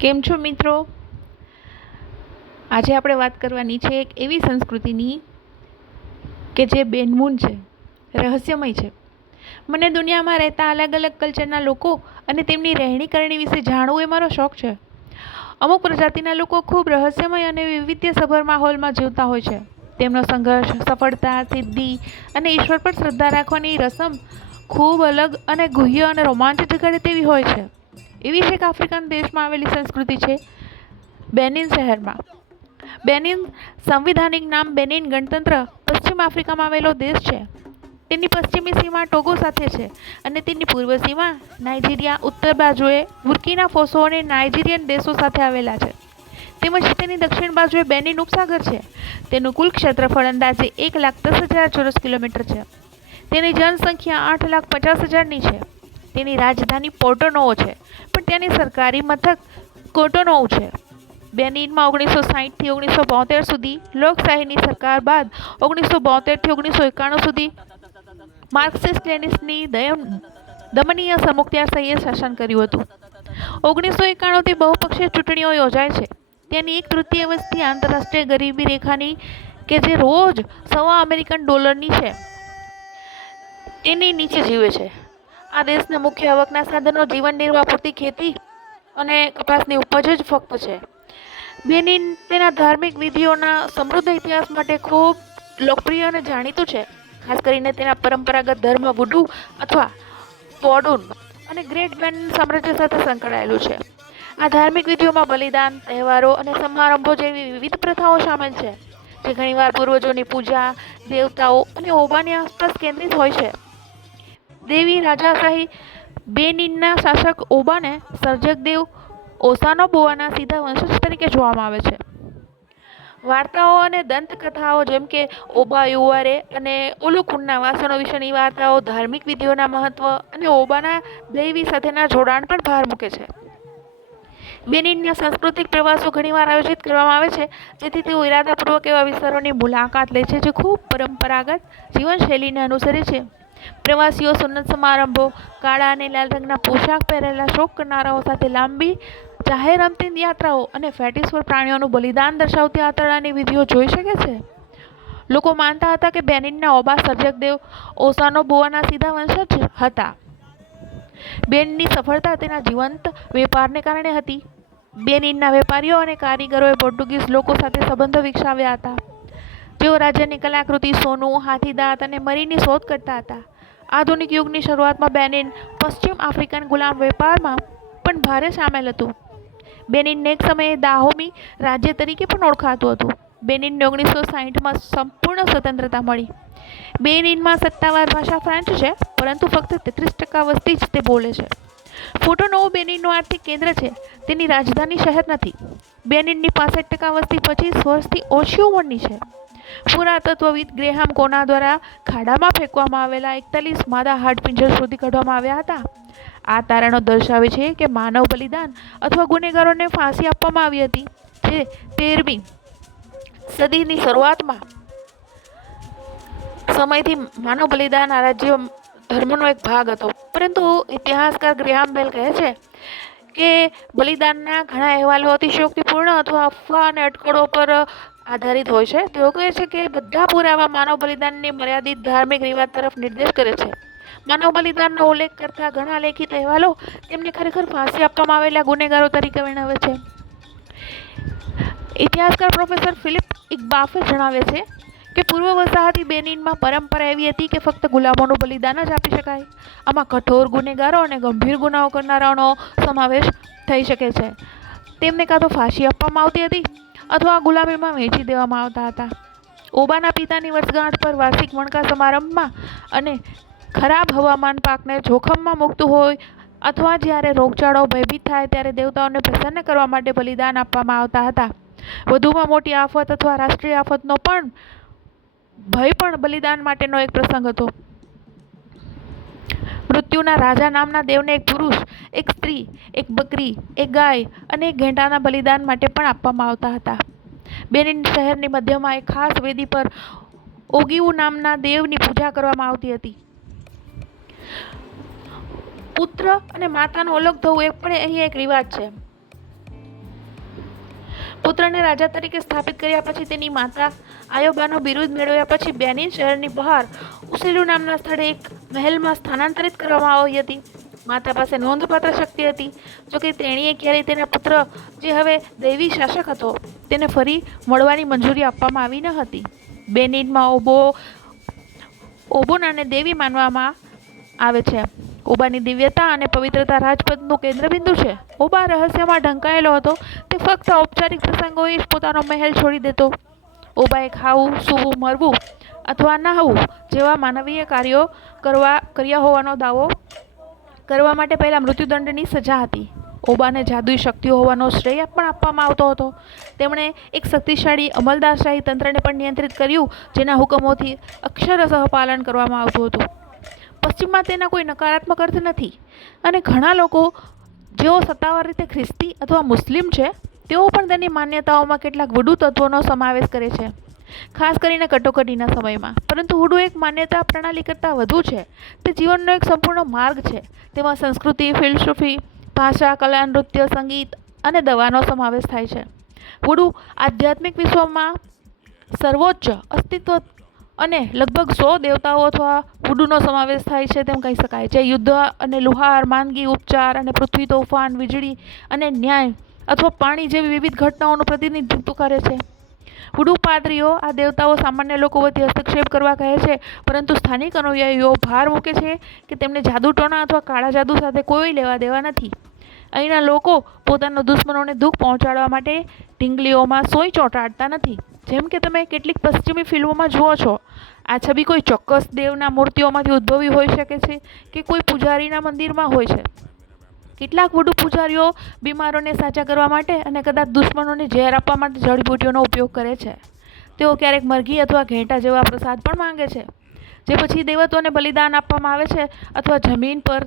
કેમ છો મિત્રો? આજે આપણે વાત કરવાની છે એક એવી સંસ્કૃતિની કે જે બેનમૂન છે, રહસ્યમય છે. મને દુનિયામાં રહેતા અલગ અલગ કલ્ચરના લોકો અને તેમની રહેણી કરણી વિશે જાણવું એ મારો શોખ છે. અમુક પ્રજાતિના લોકો ખૂબ રહસ્યમય અને વૈવિધ્યસભર માહોલમાં જીવતા હોય છે. તેમનો સંઘર્ષ, સફળતા, સિદ્ધિ અને ઈશ્વર પર શ્રદ્ધા રાખવાની રસમ ખૂબ અલગ અને ગુહ્ય અને રોમાંચ જગાડે તેવી હોય છે. એવી જ એક આફ્રિકન દેશમાં આવેલી સંસ્કૃતિ છે બેનિન શહેરમાં. બેનિન સંવિધાનિક નામ બેનિન ગણતંત્ર પશ્ચિમ આફ્રિકામાં આવેલો દેશ છે. તેની પશ્ચિમી સીમા ટોગો સાથે છે અને તેની પૂર્વ સીમા નાઇજીરિયા, ઉત્તર બાજુએ બુર્કિના ફાસો અને નાઇજીરિયન દેશો સાથે આવેલા છે. તેમજ તેની દક્ષિણ બાજુએ બેનિન ઉપસાગર છે. તેનું કુલ ક્ષેત્રફળ અંદાજે 1,10,000 ચોરસ કિલોમીટર છે. તેની જનસંખ્યા 8,50,000ની છે. તેની રાજધાની પોર્ટો-નોવો છે, પણ તેની સરકારી મથક કોટોનોઉ છે. બેનિનમાં 1960 થી 1972 સુધી લોકશાહીની સરકાર બાદ 1972 થી 1991 સુધી માર્ક્સિસ્ટ લેનિનની દમનીય સમુખત્યારશાહીએ શાસન કર્યું હતું. 1991 થી બહુપક્ષીય ચૂંટણીઓ યોજાય છે. તેની 1/3 વસ્તી આંતરરાષ્ટ્રીય ગરીબી રેખાની કે જે રોજ $1.25 છે તેની નીચે જીવે છે. આ દેશના મુખ્ય આવકના સાધનો જીવન નિર્વાહ પૂરતી ખેતી અને કપાસની ઉપજ જ ફક્ત છે. બેનિન તેના ધાર્મિક વિધિઓના સમૃદ્ધ ઇતિહાસ માટે ખૂબ લોકપ્રિય અને જાણીતું છે. ખાસ કરીને તેના પરંપરાગત ધર્મ વુડુ અથવા વોડૂન અને ગ્રેટ બેનિન સામ્રાજ્ય સાથે સંકળાયેલું છે. આ ધાર્મિક વિધિઓમાં બલિદાન, તહેવારો અને સમારંભો જેવી વિવિધ પ્રથાઓ શામેલ છે, જે ઘણીવાર પૂર્વજોની પૂજા, દેવતાઓ અને ઓબાની આસપાસ કેન્દ્રિત હોય છે. દેવી રાજાશાહી બેનિનના શાસક ઓબાને સર્જક દેવ ઓસાનોબોઆના સીધા વંશજ તરીકે જોવામાં આવે છે. વાર્તાઓ અને દંતકથાઓ જેમ કે ઓબા યુવારે અને ઓલુકુનના વાસણો વિશેની વાર્તાઓ ધાર્મિક વિધિઓના મહત્વ અને ઓબાના દૈવી સાથેના જોડાણ પર ભાર મૂકે છે. બેનિનના સાંસ્કૃતિક પ્રવાસો ઘણીવાર આયોજિત કરવામાં આવે છે, જેથી તેઓ ઇરાદાપૂર્વક એવા વિસ્તારોની મુલાકાત લે છે જે ખૂબ પરંપરાગત જીવનશૈલીને અનુસરે છે. પ્રવાસીઓ સુન્નત સમારંભો, કાળા અને લાલ રંગના પોશાક પહેરેલા શોક કરનારાઓ સાથે લાંબી જાહેર અંતિમ યાત્રાઓ અને ફેટિસ પર પ્રાણીઓનું બલિદાન દર્શાવતી આતરડાની વિધિઓ જોઈ શકે છે. લોકો માનતા હતા કે બેનિનના ઓબા સર્જક દેવ ઓસાનોબોઆના સીધા વંશજ હતા. બેનિનની સફળતા તેના જીવંત વેપારને કારણે હતી. બેનિનના વેપારીઓ અને કારીગરોએ પોર્ટુગીઝ લોકો સાથે સંબંધો વિકસાવ્યા હતા, જેઓ રાજ્યની કલાકૃતિ, સોનું, હાથીદાંત અને મરીની શોધ કરતા હતા. આધુનિક યુગની શરૂઆતમાં બેનિન પશ્ચિમ આફ્રિકન ગુલામ વેપારમાં પણ ભારે સામેલ હતું. બેનિનને એક સમયે દાહોમી રાજ્ય તરીકે પણ ઓળખાતું હતું. બેનિનને 1960માં સંપૂર્ણ સ્વતંત્રતા મળી. બેનિનમાં સત્તાવાર ભાષા ફ્રેન્ચ છે, પરંતુ ફક્ત 33% વસ્તી જ તે બોલે છે. પોર્ટો-નોવો બેનિનનું આર્થિક કેન્દ્ર છે. તેની રાજધાની શહેર નથી. બેનિનની 65% વસ્તી 25 વર્ષથી ઓછી ઉંમરની છે. પુરાતત્વવિદ ગ્રેહામ કોના દ્વારા ખાડામાં ફેંકવામાં આવેલા 41 માદા હાડપિંજર શોધી કાઢવામાં આવ્યા હતા. આ તારણો દર્શાવે છે કે માનવ બલિદાન અથવા ગુનેગારોને ફાંસી આપવામાં આવી હતી, જે 13મી સદીની શરૂઆતમાં સમયથી માનવ બલિદાન આ રાજ્ય ધર્મનો એક ભાગ હતો. પરંતુ ઇતિહાસકાર ગ્રેહામ બેલ કહે છે કે બલિદાનના ઘણા અહેવાલો અતિશયોક્તિપૂર્ણ અથવા અફવા અને અટકળો પર આધારિત હોય છે. તેઓ કહે છે કે બધા પુરાવા માનવ બલિદાનની મર્યાદિત ધાર્મિક રિવાજ તરફ નિર્દેશ કરે છે. માનવ બલિદાનનો ઉલ્લેખ કરતા ઘણા લેખિત અહેવાલો તેમને ખરેખર ફાંસી આપવામાં આવેલા ગુનેગારો તરીકે વર્ણવે છે. ઇતિહાસકાર પ્રોફેસર ફિલિપ ઇગ્બાફે જણાવે છે કે પૂર્વ વસાહતી બેનિનમાં પરંપરા એવી હતી કે ફક્ત ગુલામોનું બલિદાન જ આપી શકાય. આમાં કઠોર ગુનેગારો અને ગંભીર ગુનાઓ કરનારાઓનો સમાવેશ થઈ શકે છે. તેમને કાં તો ફાંસી આપવામાં આવતી હતી અથવા ગુલામીમાં વેચી દેવામાં આવતા હતા. ઓબાના પિતાની વર્ષગાંઠ પર વાર્ષિક મણકા સમારંભમાં અને ખરાબ હવામાન પાકને જોખમમાં મૂકતું હોય અથવા જ્યારે રોગચાળો ભયભીત થાય ત્યારે દેવતાઓને પ્રસન્ન કરવા માટે બલિદાન આપવામાં આવતા હતા. વધુમાં મોટી આફત અથવા રાષ્ટ્રીય આફતનો ભય પણ બલિદાન માટેનો એક પ્રસંગ હતો. મૃત્યુના રાજા નામના દેવને એક પુરુષ, એક સ્ત્રી, એક બકરી, એક ગાય અને એક ઘેટાના બલિદાન માટે પણ આપવામાં આવતા હતા. બેનિન શહેરની મધ્યમાં એક ખાસ વેદી પર ઓગીઉ નામના દેવની પૂજા કરવામાં આવતી હતી. પુત્ર અને માતાનું અલગ થવું એ પણ અહીં એક રિવાજ છે. પુત્રને રાજા તરીકે સ્થાપિત કર્યા પછી તેની માતા આયોબાનો બિરુદ મેળવ્યા પછી બેનીન શહેરની બહાર ઉસેલુ નામના સ્થળે એક મહેલમાં સ્થાનાંતરિત કરવામાં આવી હતી. માતા પાસે નોંધપાત્ર શક્તિ હતી. જોકે તેણીએ ક્યારેય તેના પુત્ર, જે હવે દૈવી શાસક હતો, તેને ફરી મળવાની મંજૂરી આપવામાં આવી ન હતી. બેનીનમાં ઓબોનાને દેવી માનવામાં આવે છે. ઓબાની દિવ્યતા અને પવિત્રતા રાજપથનું કેન્દ્રબિંદુ છે. ઓબા રહસ્યમાં ઢંકાયેલો હતો. તે ફક્ત ઔપચારિક પ્રસંગોએ જ પોતાનો મહેલ છોડી દેતો. ઓબાએ ખાવું, સૂવું, મરવું અથવા નહાવું જેવા માનવીય કાર્યો કર્યા હોવાનો દાવો કરવા માટે પહેલા મૃત્યુદંડની સજા હતી. ઓબાને જાદુઈ શક્તિઓ હોવાનો શ્રેય પણ આપવામાં આવતો હતો. તેમણે એક શક્તિશાળી અમલદારશાહી તંત્રને પણ નિયંત્રિત કર્યું, જેના હુકમોથી અક્ષરશઃ પાલન કરવામાં આવતું હતું. પશ્ચિમમાં તેના કોઈ નકારાત્મક અર્થ નથી, અને ઘણા લોકો જેઓ સત્તાવાર રીતે ખ્રિસ્તી અથવા મુસ્લિમ છે, તેઓ પણ તેની માન્યતાઓમાં કેટલાક વૂડુ તત્વોનો સમાવેશ કરે છે, ખાસ કરીને કટોકટીના સમયમાં. પરંતુ વૂડુ એક માન્યતા પ્રણાલી કરતાં વધુ છે. તે જીવનનો એક સંપૂર્ણ માર્ગ છે. તેમાં સંસ્કૃતિ, ફિલસૂફી, ભાષા, કલા, નૃત્ય, સંગીત અને દવાનો સમાવેશ થાય છે. વૂડુ આધ્યાત્મિક વિશ્વમાં સર્વોચ્ચ અસ્તિત્વ અને લગભગ 100 દેવતાઓ અથવા વૂડુનો સમાવેશ થાય છે તેમ કહી શકાય, જે યુદ્ધ અને લુહાર, માંદગી, ઉપચાર અને પૃથ્વી, તોફાન, વીજળી અને ન્યાય અથવા પાણી જેવી વિવિધ ઘટનાઓનું પ્રતિનિધિત્વ કરે છે. વૂડુ પાદરીઓ આ દેવતાઓ સામાન્ય લોકો વચ્ચે હસ્તક્ષેપ કરવા કહે છે, પરંતુ સ્થાનિક અનુયાયીઓ ભાર મૂકે છે કે તેમને જાદુટોણા અથવા કાળા જાદુ સાથે કોઈ લેવાદેવા નથી. અહીંના લોકો પોતાના દુશ્મનોને દુઃખ પહોંચાડવા માટે ઢીંગલીઓમાં સોય ચોંટાડતા નથી, જેમ કે તમે કેટલીક પશ્ચિમી ફિલ્મોમાં જુઓ છો. આ છબી કોઈ ચોક્કસ દેવના મૂર્તિઓમાંથી ઉદ્ભવી હોઈ શકે છે કે કોઈ પૂજારીના મંદિરમાં હોય છે. કેટલાક વૂડુ પૂજારીઓ બીમારોને સાજા કરવા માટે અને કદાચ દુશ્મનોને ઝેર આપવા માટે જડીબુટ્ટીઓનો ઉપયોગ કરે છે. તેઓ ક્યારેક મરઘી અથવા ઘેટાં જેવા પ્રસાદ પણ માંગે છે, જે પછી દેવતાઓને બલિદાન આપવામાં આવે છે અથવા જમીન પર